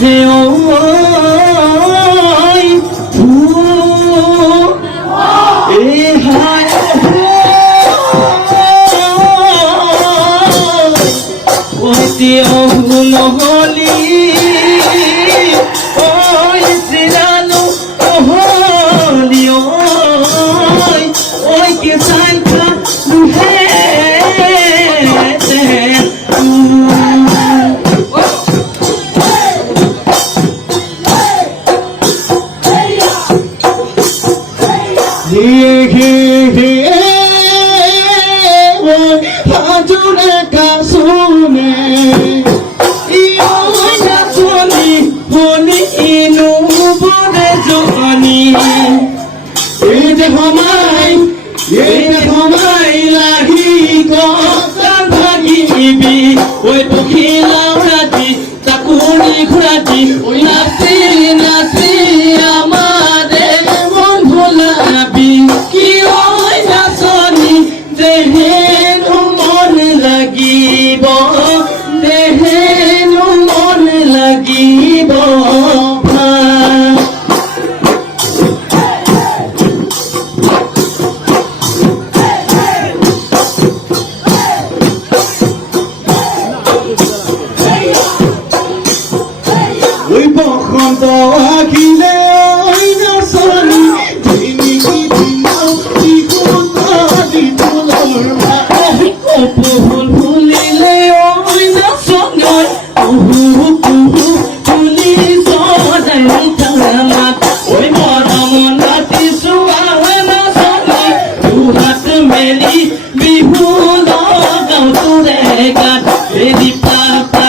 রে ও নহলি ওই শ্রীরানু নহলি ওই কে সাইকা হে হাজুরে কাসুনে ওই পখিলাও রাতি তাকুনি ঘুরাতি ওই নাচি নাচি আমাদের মন ভোলাবি কি ওই নাচনি দেহেনু মন লাগিব দেহেনু মন লাগিব বসন্ত আহিলে নাচনি ফুল ফুলিলে ওই নাচনি কুহু কুহু ফুলি সদাই থানাত ওই মৰম নাতি চোৱা নাচনি দুহাত মেলি বিহু লগাও তোৰে গাত এৰি পাপা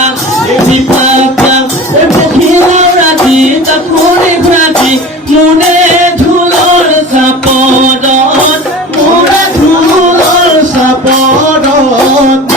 মনে ধুলৰ চাপদত মনে ধুলৰ চাপদত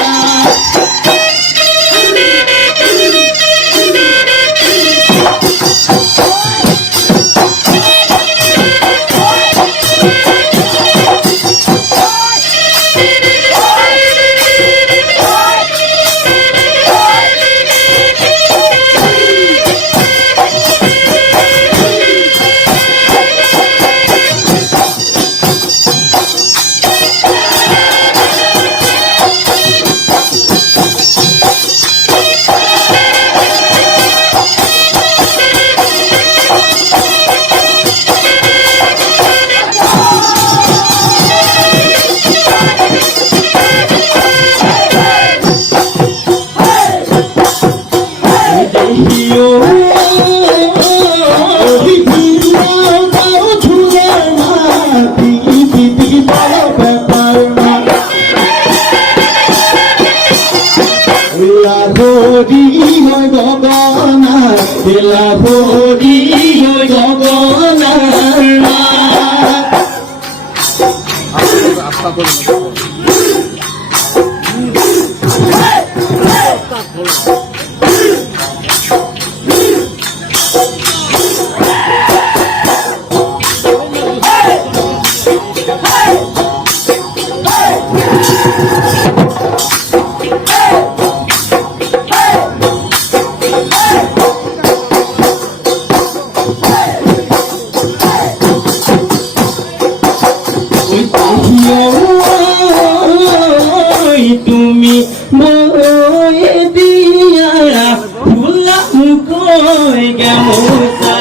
তুমি বয়ে দিয়া ফুলা মুখই গামোচা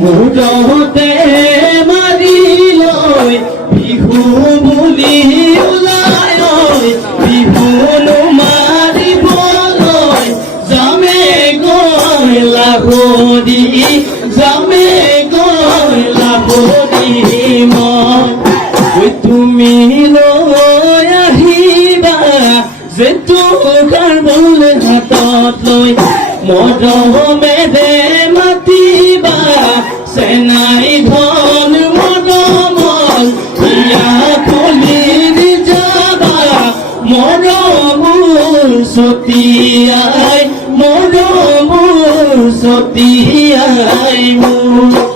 মুহূৰ্ততে মাৰি লৈ বিহু বুলি ওলাই বিহুনো মাৰিবলৈ যামে গৈ লাহৰি যামে গৈ লাহৰি মই তুমি লৈ আহিবা যেটো কাৰ্বল হাতত লৈ মৰমেৰে মাতিবা চেনাই ধন মৰমল ইয়া তুলি যাবা মৰমুৰ ছটিয়াই মৰমুৰ ছটিয়াই মোৰ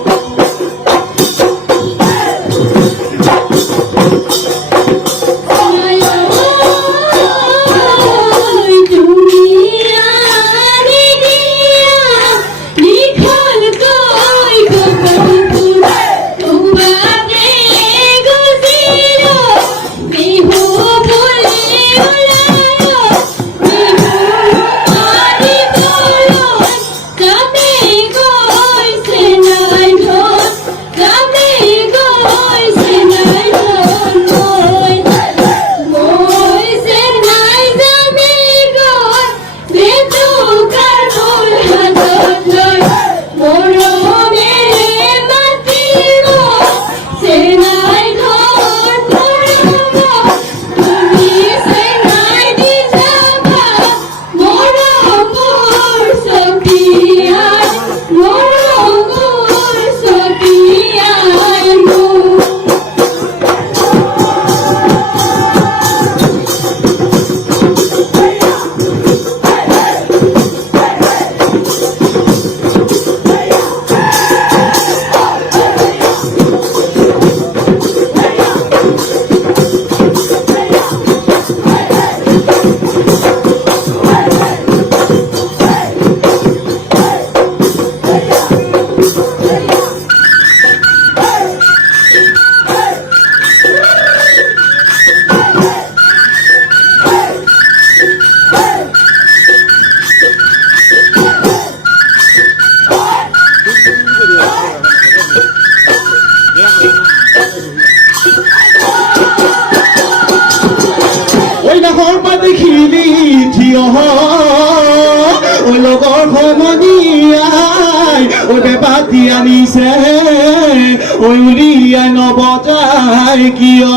ঐ লগৰ সমনীয়াই ঐ বেপাতি আনিছে ঐ উলিয়াই নবজাই কিয়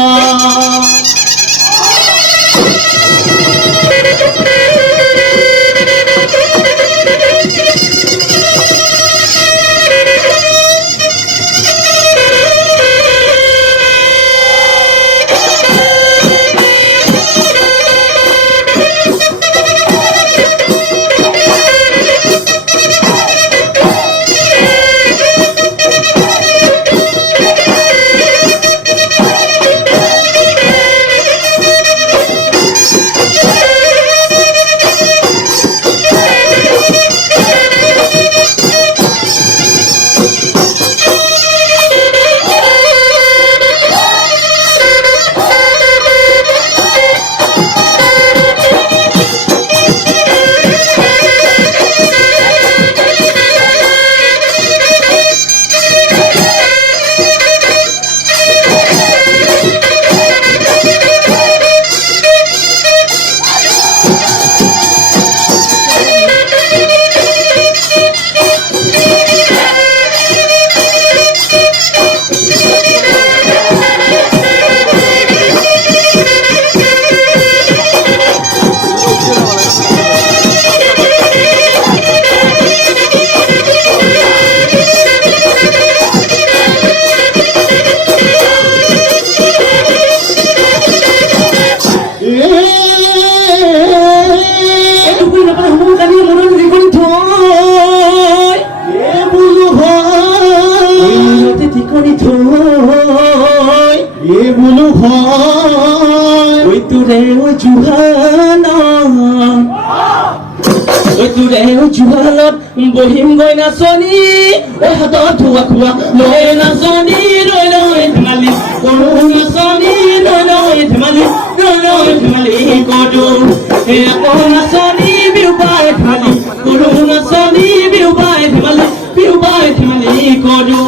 জুহালত বহিম গৈ নাচনি হাতত ধোৱা খোৱা লৈ নাচনি ৰৈ ৰৈ ধেমালি কৰো নাচনি ৰৈ ৰৈ ধেমালি কৰো আকৌ নাচনি বিউবাই ধেমালি কৰো নাচনি বিউবাই ধেমালি কৰো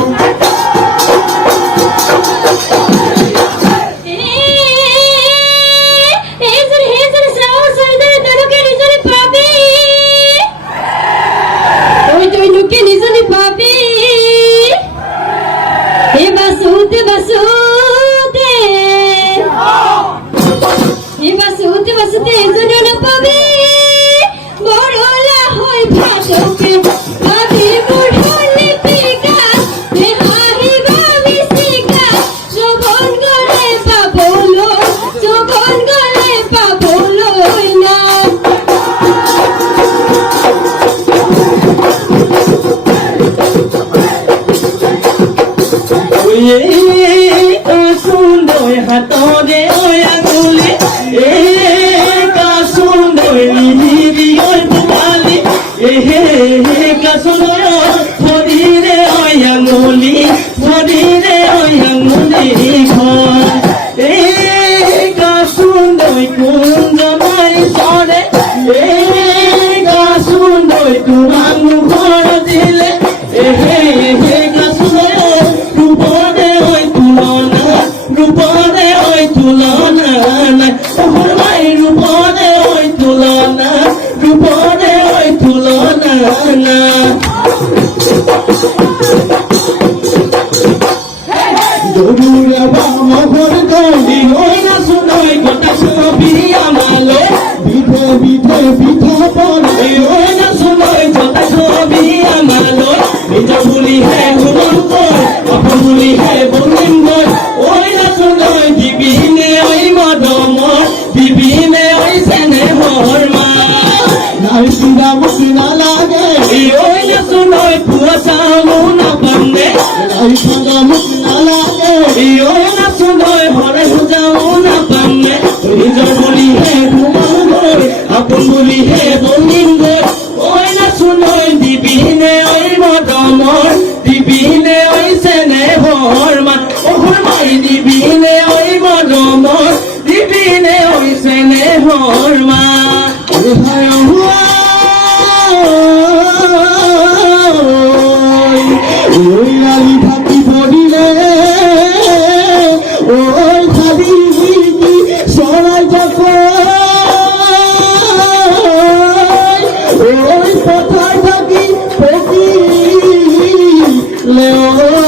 হাতরে আঙুলি কাসুন্দর নিহিবি পুমালি কাসুন্দর ফরিরে আঙুলি ঘর কাসুন্দর কুঞ্জ মাই সরে কাসুন্দর তোমার ঘর দিলে কাসুন্দর রূপরে ওই তুলনা রূপরে ওই তুলনা নাই রূপরে ওই তুলনা না দৌড়ে বাম ঘর গলি ওই না শুনই গোটা ছবি আমালো বিধে পড়ে ওই না শুনই গোটা ছবি আমালো নিজা বলি হে গুরুঙ্গ আপন বলি হে বলিঙ্গ ওই না শুনই দিবিনে ওই মদম দিবিনে ওই সেনে হরমা নাই সিরা মুখি না লাগে ওই না শুনই পুয়াশা মুনা বন্দে নাই সিরা মুখি না লাগে ওই না শুনই হরে হুজাও না বন্দে নিজা বলি হে গুরুঙ্গ আপন বলি হে বলিঙ্গ ওই না শুনই দিবিনে ওই মদম দিবিনে ওই সেনে হরমা হরমাই দিবিনে ওই মদম দিবিনে ওই সেনে হরমা ওই লালি থাকি পড়িলে ওই খালি সরাই যখন বলে ও